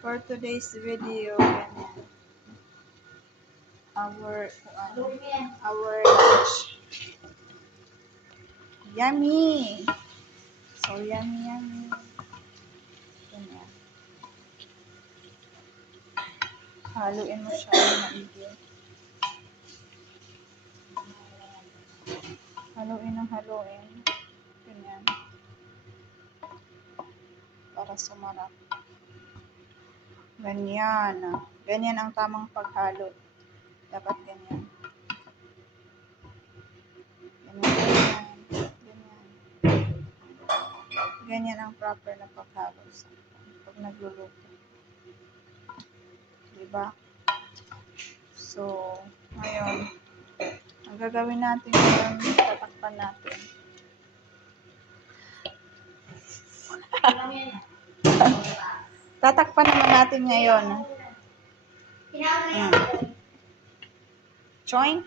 For today's video, ganyan. Our lunch. Yummy! So yummy. Ganyan. Haluin mo siya ng maigi. Haluin ng haluin. Ganyan. Para sumarap. Ganyan. Ganyan ang tamang paghalo. Dapat ganyan. Ganyan. Ganyan ang proper na paghalo pag nagluluto. Diba? So, ngayon, ang gagawin natin ngayon, tatakpan natin. Tatakpan naman natin ngayon. Join?